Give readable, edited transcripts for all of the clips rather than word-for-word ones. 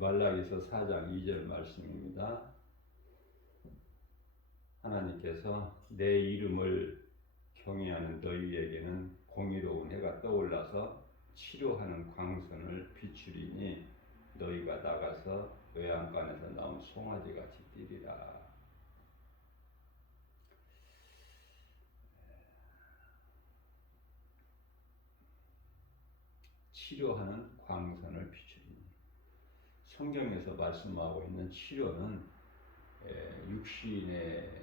말라기서 4장 2절 말씀입니다. 하나님께서 내 이름을 경외하는 너희에게는 공의로운 해가 떠올라서 치료하는 광선을 비추리니 너희가 나가서 외양간에서 나온 송아지같이 뛰리라. 치료하는 광선을 비추리니, 성경에서 말씀하고 있는 치료는 육신의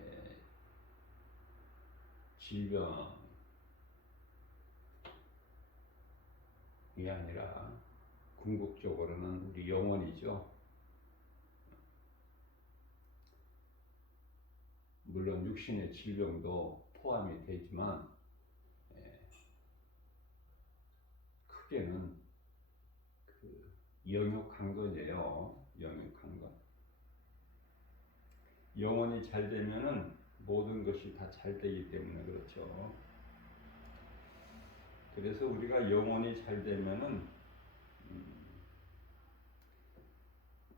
질병이 아니라 궁극적으로는 우리 영혼이죠. 물론 육신의 질병도 포함이 되지만 크게는 그 영육 강건이에요. 영육 강건. 영혼이 잘 되면은 모든 것이 다 잘 되기 때문에 그렇죠. 그래서 우리가 영혼이 잘 되면은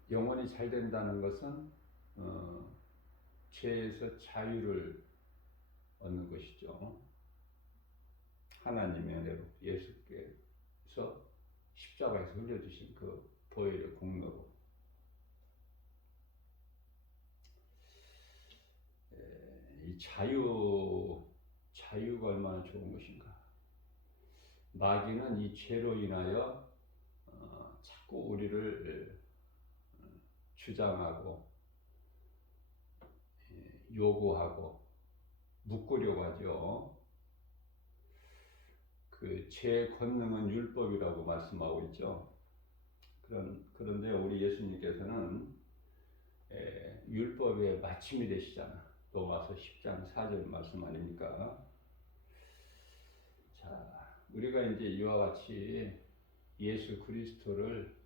영혼이 잘 된다는 것은 죄에서 자유를 얻는 것이죠. 하나님의 은혜로 예수께서 십자가에서 흘려주신 그 보혈의 공로로 이 자유가 얼마나 좋은 것인가. 마귀는 이 죄로 인하여 자꾸 우리를 주장하고 요구하고 묶으려고 하죠. 그 죄의 권능은 율법이라고 말씀하고 있죠. 그런데 우리 예수님께서는 율법의 마침이 되시잖아. 로마서 10장 4절 말씀 아닙니까? 자, 우리가 이제 이와 같이 예수 그리스도를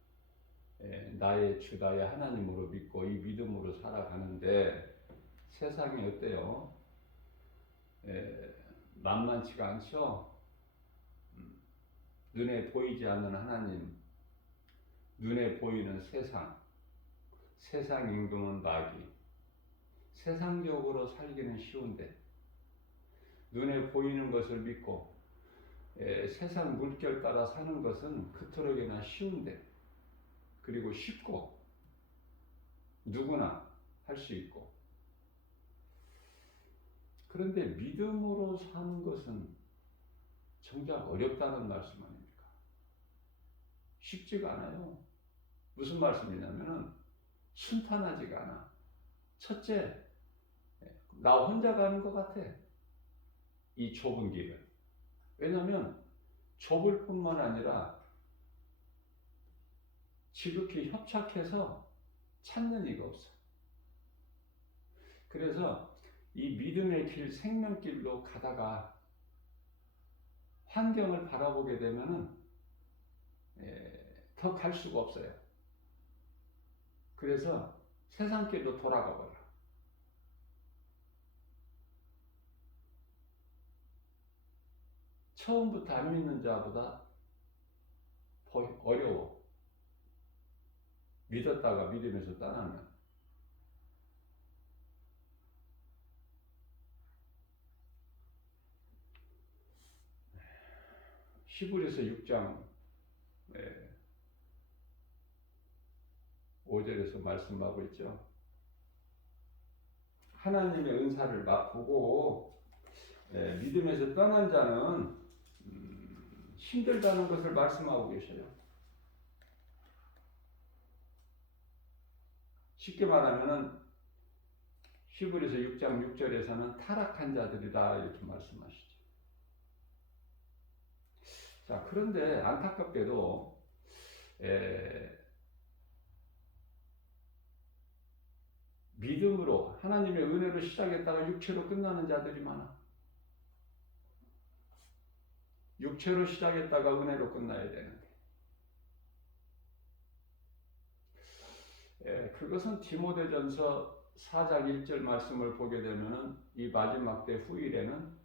나의 주 나의 하나님으로 믿고 이 믿음으로 살아가는데 세상이 어때요? 만만치가 않죠? 눈에 보이지 않는 하나님, 눈에 보이는 세상 임금은 마귀. 세상적으로 살기는 쉬운데 눈에 보이는 것을 믿고 세상 물결 따라 사는 것은 그토록이나 쉬운데, 그리고 쉽고 누구나 할 수 있고, 그런데 믿음으로 사는 것은 정작 어렵다는 말씀 아닙니까? 쉽지가 않아요. 무슨 말씀이냐면은 순탄하지가 않아. 첫째, 나 혼자 가는 것 같아. 이 좁은 길을. 왜냐하면 좁을 뿐만 아니라 지극히 협착해서 찾는 이가 없어. 그래서 이 믿음의 길, 생명길로 가다가 환경을 바라보게 되면은 더 갈 수가 없어요. 그래서 세상 길로 돌아가 버려. 처음부터 안 믿는 자보다 더 어려워. 믿었다가 믿음에서 떠나면. 히브리서 6장 5절에서 말씀하고 있죠. 하나님의 은사를 맛보고 믿음에서 떠난 자는 힘들다는 것을 말씀하고 계셔요. 쉽게 말하면은 히브리서 6장 6절에서는 타락한 자들이다 이렇게 말씀하시죠. 자, 그런데 안타깝게도 믿음으로 하나님의 은혜로 시작했다가 육체로 끝나는 자들이 많아. 육체로 시작했다가 은혜로 끝나야 되는데 그것은 디모데전서 4장 1절 말씀을 보게 되면은 이 마지막 때 후일에는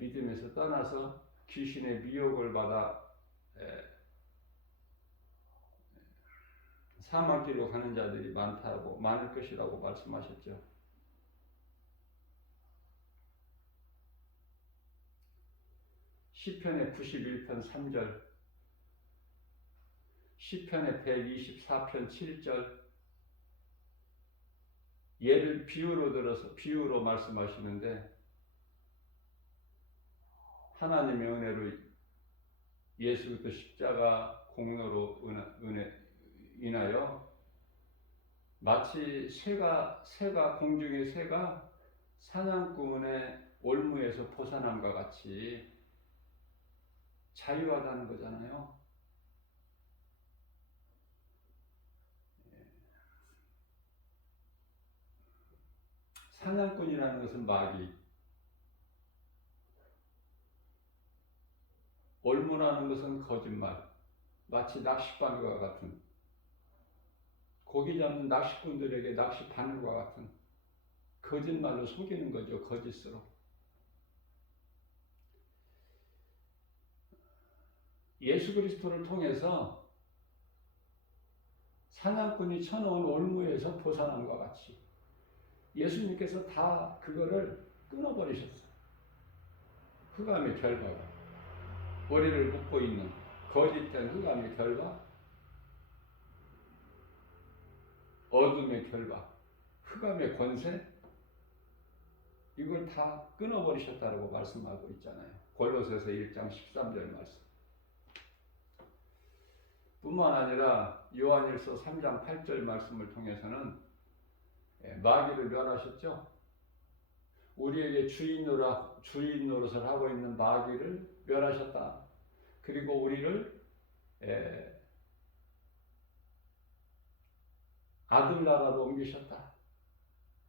믿음에서 떠나서 귀신의 미혹을 받아 사망길로 가는 자들이 많을 것이라고 말씀하셨죠. 시편의 91편 3절, 시편의 124편 7절, 예를 비유로 말씀하시는데, 하나님의 은혜로 예수 그리스도 십자가 공로로 인하여 마치 공중의 새가 사냥꾼의 올무에서 벗어남과 같이 자유하다는 거잖아요. 사냥꾼이라는 것은 마귀, 올무라는 것은 거짓말, 마치 낚싯바늘과 같은, 고기 잡는 낚시꾼들에게 낚시 바늘과 같은 거짓말로 속이는 거죠. 거짓으로. 예수 그리스도를 통해서 사냥꾼이 쳐놓은 올무에서 벗어남과 같이 예수님께서 다 그거를 끊어버리셨어요. 흑암의 결과가, 우리를 묶고 있는 거짓된 흑암의 결과, 어둠의 결과, 흑암의 권세, 이걸 다 끊어버리셨다고 말씀하고 있잖아요. 골로새서 1장 13절 말씀. 뿐만 아니라 요한일서 3장 8절 말씀을 통해서는 마귀를 멸하셨죠. 우리에게 주인 노릇을 하고 있는 마귀를 멸하셨다. 그리고 우리를 아들나라로 옮기셨다.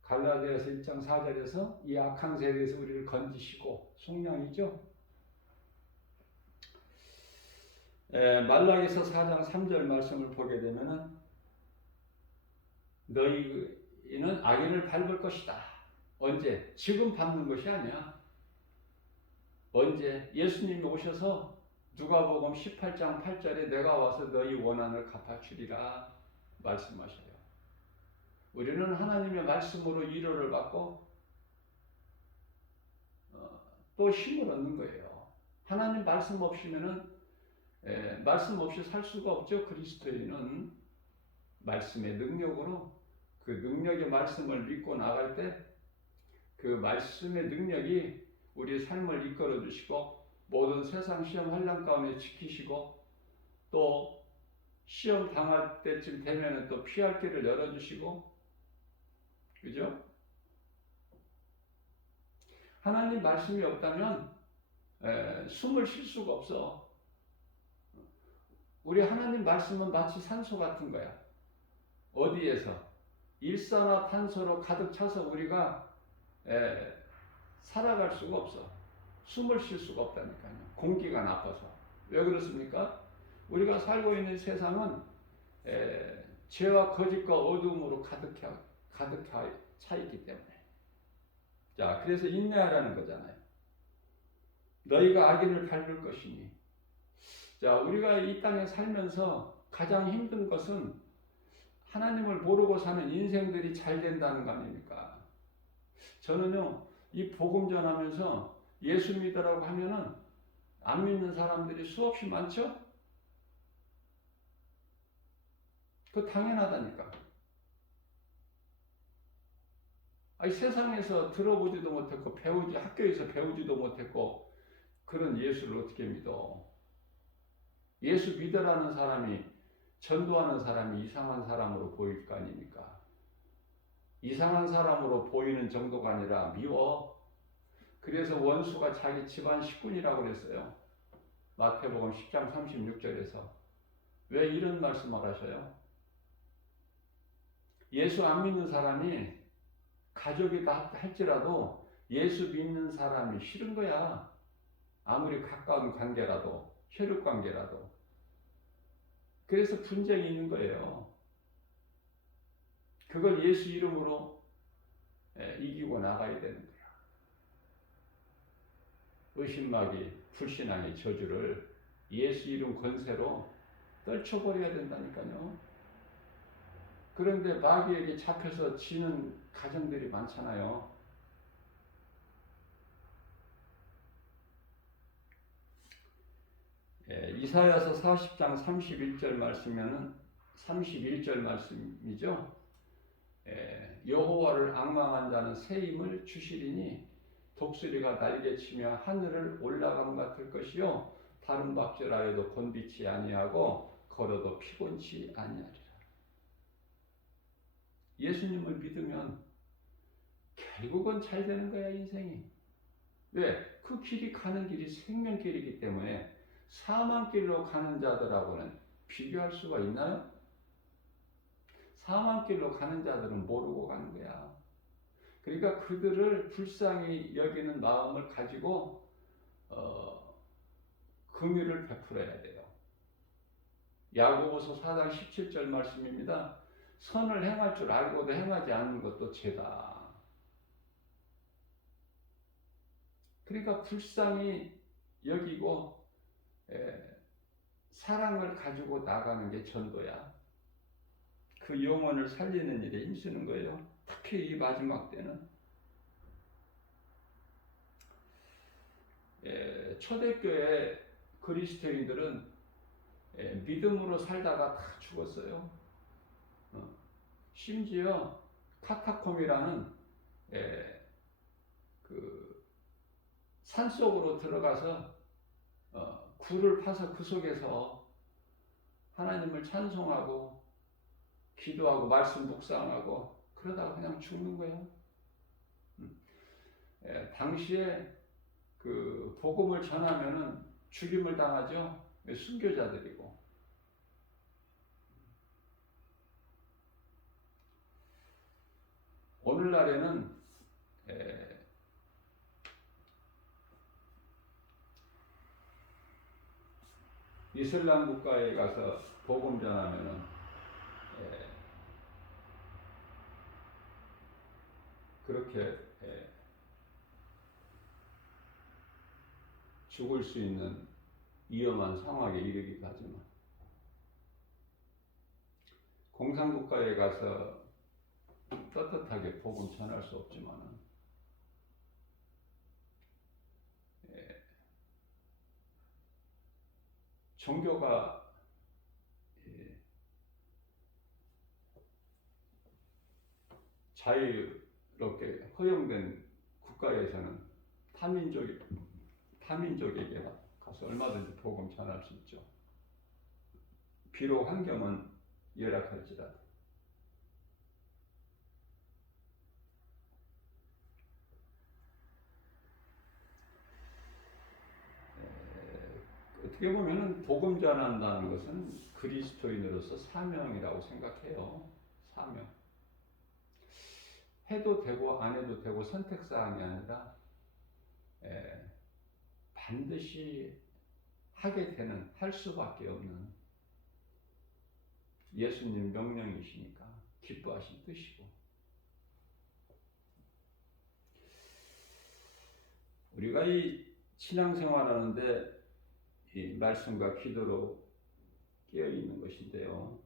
갈라디아서 1장 4절에서 이 악한 세대에서 우리를 건지시고, 속량이죠. 말라기서 4장 3절 말씀을 보게 되면은 너희는 악인을 밟을 것이다. 언제? 지금 밟는 것이 아니야. 언제? 예수님이 오셔서 누가복음 18장 8절에 내가 와서 너희 원한을 갚아주리라 말씀하셔요. 우리는 하나님의 말씀으로 위로를 받고 또 힘을 얻는 거예요. 하나님 말씀 없이면은 말씀 없이 살 수가 없죠. 그리스도인은 말씀의 능력으로, 그 능력의 말씀을 믿고 나갈 때 그 말씀의 능력이 우리 삶을 이끌어 주시고, 모든 세상 시험 환난 가운데 지키시고, 또 시험 당할 때쯤 되면은 또 피할 길을 열어 주시고, 그죠? 하나님 말씀이 없다면 숨을 쉴 수가 없어. 우리 하나님 말씀은 마치 산소 같은 거야. 어디에서? 일산화탄소로 가득 차서 우리가 살아갈 수가 없어. 숨을 쉴 수가 없다니까요. 공기가 나빠서. 왜 그렇습니까? 우리가 살고 있는 세상은 죄와 거짓과 어둠으로 가득 차 있기 때문에. 자, 그래서 인내하라는 거잖아요. 너희가 악인을 밟을 것이니. 자, 우리가 이 땅에 살면서 가장 힘든 것은 하나님을 모르고 사는 인생들이 잘 된다는 거 아닙니까? 저는요, 이 복음 전하면서 예수 믿으라고 하면은 안 믿는 사람들이 수없이 많죠? 그거 당연하다니까. 아니, 세상에서 들어보지도 못했고, 학교에서 배우지도 못했고, 그런 예수를 어떻게 믿어? 예수 믿으라는 사람이, 전도하는 사람이 이상한 사람으로 보일 거 아닙니까? 이상한 사람으로 보이는 정도가 아니라 미워. 그래서 원수가 자기 집안 식군이라고 그랬어요. 마태복음 10장 36절에서. 왜 이런 말씀을 하셔요? 예수 안 믿는 사람이 가족이다 할지라도 예수 믿는 사람이 싫은 거야. 아무리 가까운 관계라도, 혈육 관계라도. 그래서 분쟁이 있는 거예요. 그걸 예수 이름으로 이기고 나가야 되는 거예요. 의심마귀, 불신앙의 저주를 예수 이름 권세로 떨쳐버려야 된다니까요. 그런데 마귀에게 잡혀서 지는 가정들이 많잖아요. 이사야서 40장 31절 말씀에는 31절 말씀이죠. 여호와를 앙망한 자는 새 힘을 주시리니 독수리가 날개치며 하늘을 올라감 같을 것이요 다른 박절하여도 곤비치 아니하고 걸어도 피곤치 아니하리라. 예수님을 믿으면 결국은 잘 되는 거야, 인생이. 왜? 그 길이 가는 길이 생명길이기 때문에 사망길로 가는 자들하고는 비교할 수가 있나요? 사망길로 가는 자들은 모르고 가는 거야. 그러니까 그들을 불쌍히 여기는 마음을 가지고 긍휼을 베풀어야 돼요. 야고보서 4장 17절 말씀입니다. 선을 행할 줄 알고도 행하지 않는 것도 죄다. 그러니까 불쌍히 여기고 사랑을 가지고 나가는 게 전도야. 그 영혼을 살리는 일에 힘쓰는 거예요. 특히 이 마지막 때는. 초대교회 그리스도인들은 믿음으로 살다가 다 죽었어요. 심지어 카타콤이라는 그 산속으로 들어가서 굴을 파서 그 속에서 하나님을 찬송하고 기도하고 말씀 묵상하고 그러다가 그냥 죽는 거예요. 당시에 그 복음을 전하면은 죽임을 당하죠. 순교자들이고. 오늘날에는 이슬람 국가에 가서 복음 전하면은 그렇게 죽을 수 있는 위험한 상황에 이르기도 하지만 공산국가에 가서 떳떳하게 복음 전할 수 없지만은 종교가 자유롭게 허용된 국가에서는 타민족에게 가서 얼마든지 복음 전할 수 있죠. 비록 환경은 열악할지라도. 어떻게 보면 복음 전한다는 것은 그리스도인으로서 사명이라고 생각해요. 사명. 해도 되고 안 해도 되고 선택사항이 아니라 반드시 하게 되는, 할 수밖에 없는 예수님 명령이시니까 기뻐하신 뜻이고. 우리가 이 신앙생활하는데 이 말씀과 기도로 깨어있는 것인데요.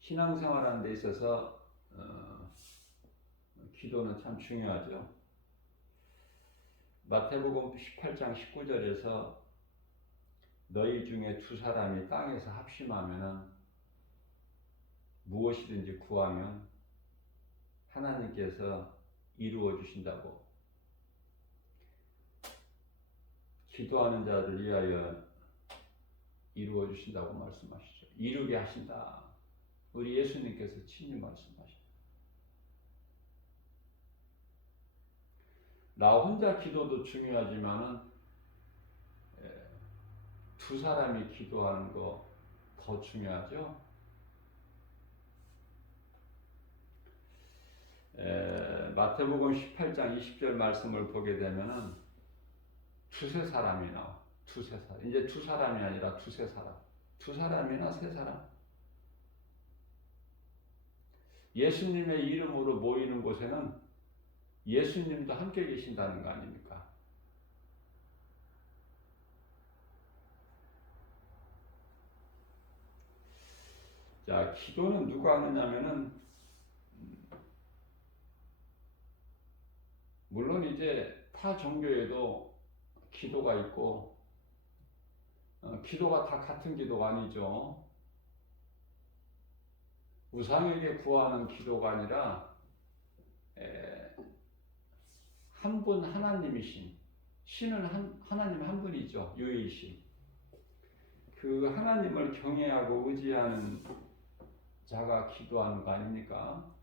신앙생활하는 데 있어서 기도는 참 중요하죠. 마태복음 18장 19절에서 너희 중에 두 사람이 땅에서 합심하면은 무엇이든지 구하면 하나님께서 이루어 주신다고, 기도하는 자를 위하여 이루어 주신다고 말씀하시죠. 이루게 하신다. 우리 예수님께서 친히 말씀하시죠. 나 혼자 기도도 중요하지만은 두 사람이 기도하는 거 더 중요하죠. 마태복음 18장 20절 말씀을 보게 되면은 두세 사람이 나와. 두세 사람. 이제 두 사람이 아니라 두세 사람. 두 사람이나 세 사람. 예수님의 이름으로 모이는 곳에는 예수님도 함께 계신다는 거 아닙니까? 자, 기도는 누가 하느냐면은 물론 이제 타 종교에도 기도가 있고 기도가 다 같은 기도가 아니죠. 우상에게 구하는 기도가 아니라 한 분 하나님이신 신은 하나님 한 분이죠. 유일신. 그 하나님을 경외하고 의지하는 자가 기도하는 거 아닙니까?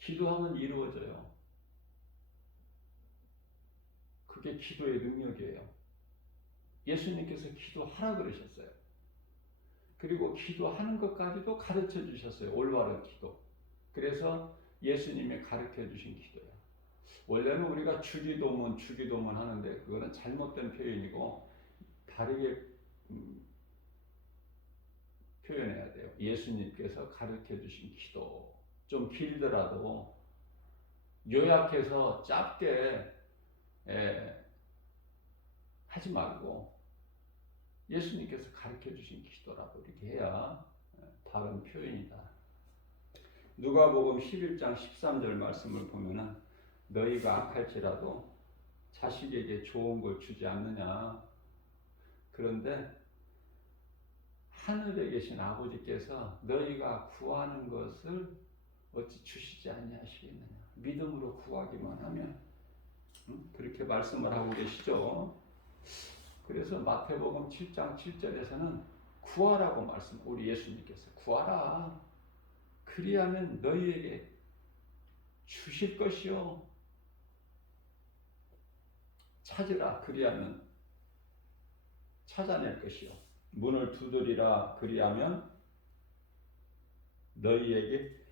기도하면 이루어져요. 그게 기도의 능력이에요. 예수님께서 기도하라 그러셨어요. 그리고 기도하는 것까지도 가르쳐 주셨어요. 올바른 기도. 그래서 예수님이 가르쳐 주신 기도예요. 원래는 우리가 주기도문 하는데 그거는 잘못된 표현이고 다르게 표현해야 돼요. 예수님께서 가르쳐 주신 기도. 좀 길더라도 요약해서 짧게 하지 말고 예수님께서 가르쳐 주신 기도라고 이렇게 해야 바른 표현이다. 누가복음 11장 13절 말씀을 보면은 너희가 악할지라도 자식에게 좋은 걸 주지 않느냐. 그런데 하늘에 계신 아버지께서 너희가 구하는 것을 어찌 주시지 아니하시겠느냐. 믿음으로 구하기만 하면 그렇게 말씀을 하고 계시죠. 그래서 마태복음 7장 7절에서는 구하라고 말씀, 우리 예수님께서 구하라. 그리하면 너희에게 주실 것이요. 찾으라. 그리하면 찾아낼 것이요. 문을 두드리라. 그리하면 너희에게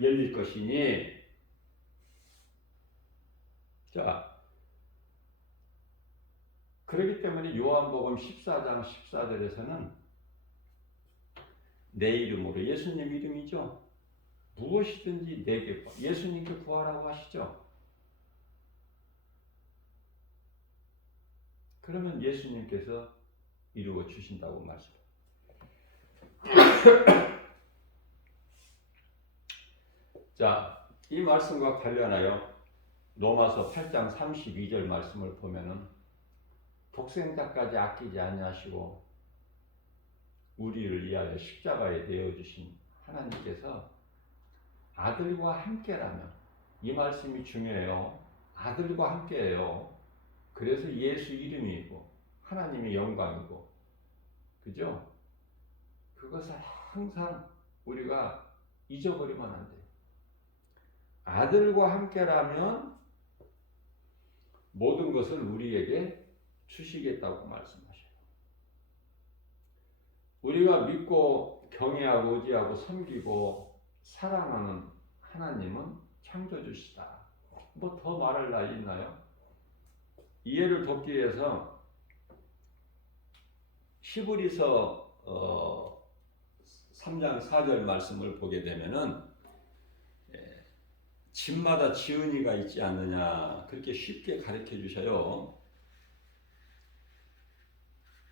열릴 것이니. 자, 그렇기 때문에 요한복음 14장 14절에서는 내 이름으로, 예수님 이름이죠. 무엇이든지 내게 구하. 예수님께 구하라고 하시죠. 그러면 예수님께서 이루어 주신다고 말씀해요. 자, 이 말씀과 관련하여 로마서 8장 32절 말씀을 보면은 독생자까지 아끼지 아니하시고 우리를 위하여 십자가에 내어 주신 하나님께서 아들과 함께라면, 이 말씀이 중요해요. 아들과 함께예요. 그래서 예수 이름이고 하나님의 영광이고, 그죠? 그것을 항상 우리가 잊어버리면 안 돼요. 아들과 함께라면 모든 것을 우리에게 주시겠다고 말씀하셔요. 우리가 믿고 경외하고 의지하고 섬기고 사랑하는 하나님은 창조주시다. 뭐 더 말할 나위 있나요? 이해를 돕기 위해서 히브리서 3장 4절 말씀을 보게 되면은 집마다 지은이가 있지 않느냐, 그렇게 쉽게 가르쳐 주셔요.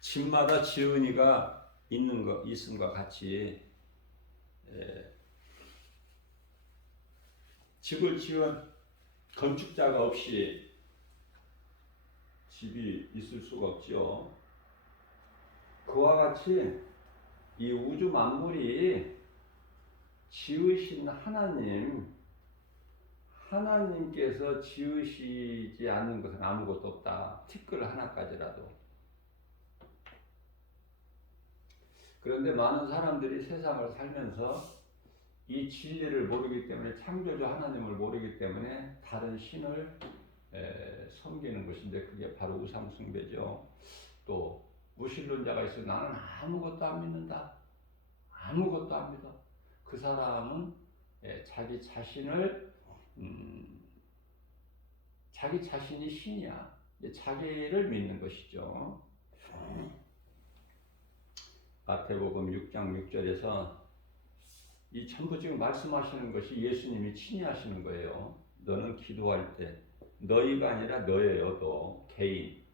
집마다 지은이가 있음과 같이 집을 지은 건축자가 없이 집이 있을 수가 없죠. 그와 같이 이 우주 만물이 지으신 하나님께서 지으시지 않는 것은 아무것도 없다. 티끌 하나까지라도. 그런데 많은 사람들이 세상을 살면서 이 진리를 모르기 때문에, 창조주 하나님을 모르기 때문에 다른 신을 섬기는 것인데, 그게 바로 우상숭배죠. 또 무신론자가 있어 나는 아무것도 안 믿는다. 아무것도 안 믿어. 그 사람은 자기 자신이 신이야. 자기를 믿는 것이죠. 마태복음 6장 6절에서 이 전부 지금 말씀하시는 것이 예수님이 친히 하시는 거예요. 너는 기도할 때 너희가 아니라 너예요. 또 개인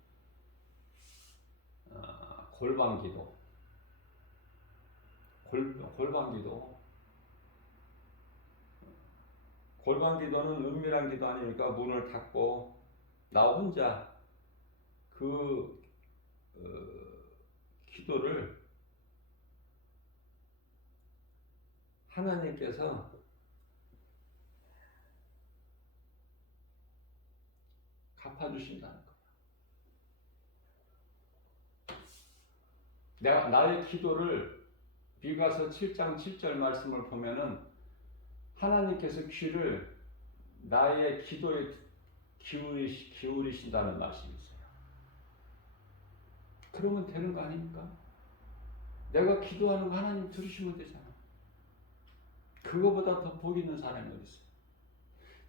골방기도, 골방기도, 골방기도는 은밀한 기도 아닙니까? 문을 닫고 나 혼자 그 기도를 하나님께서 갚아주신다는 거예요. 내가 나의 기도를 미가서 7장 7절 말씀을 보면은 하나님께서 귀를 나의 기도에 기울이신다는 말씀이 있어요. 그러면 되는 거 아닙니까? 내가 기도하는 거 하나님 들으시면 되잖아. 그거보다 더 복 있는 사람이 어디 있어요?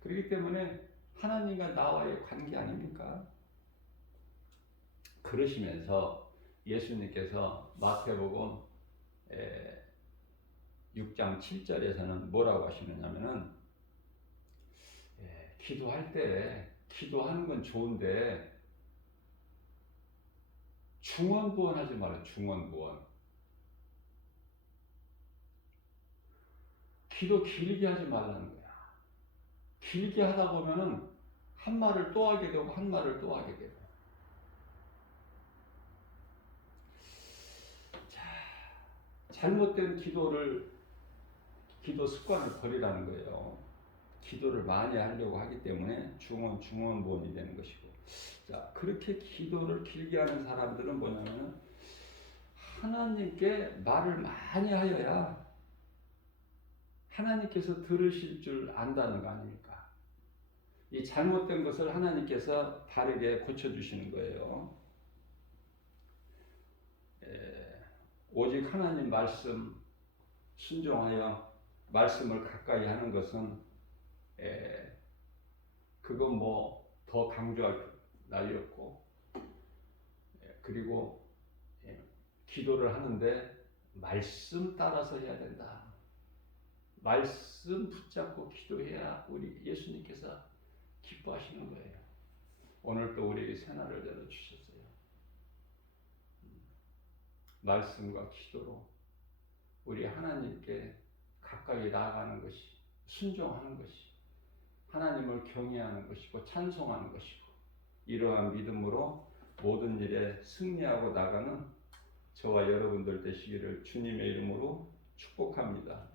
그렇기 때문에 하나님과 나와의 관계 아닙니까? 그러시면서 예수님께서 마태복음 6장 7절에서는 뭐라고 하시느냐면은 기도할 때 기도하는 건 좋은데 중언부언하지 말아요. 중언부언. 기도 길게 하지 말라는 거야. 길게 하다 보면은 한 말을 또 하게 되고 한 말을 또 하게 되고. 자, 잘못된 기도 습관을 버리라는 거예요. 기도를 많이 하려고 하기 때문에 중언부언이 되는 것이고. 자, 그렇게 기도를 길게 하는 사람들은 뭐냐면은 하나님께 말을 많이 하여야 하나님께서 들으실 줄 안다는 거 아닙니까? 이 잘못된 것을 하나님께서 바르게 고쳐주시는 거예요. 오직 하나님 말씀 순종하여 말씀을 가까이 하는 것은 그건 뭐 더 강조할 나위 없고, 그리고 기도를 하는데 말씀 따라서 해야 된다. 말씀 붙잡고 기도해야 우리 예수님께서 기뻐하시는 거예요. 오늘 또 우리에게 새날을 열어주셨어요. 말씀과 기도로 우리 하나님께 가까이 나아가는 것이, 순종하는 것이 하나님을 경외하는 것이고 찬송하는 것이고, 이러한 믿음으로 모든 일에 승리하고 나가는 저와 여러분들 되시기를 주님의 이름으로 축복합니다.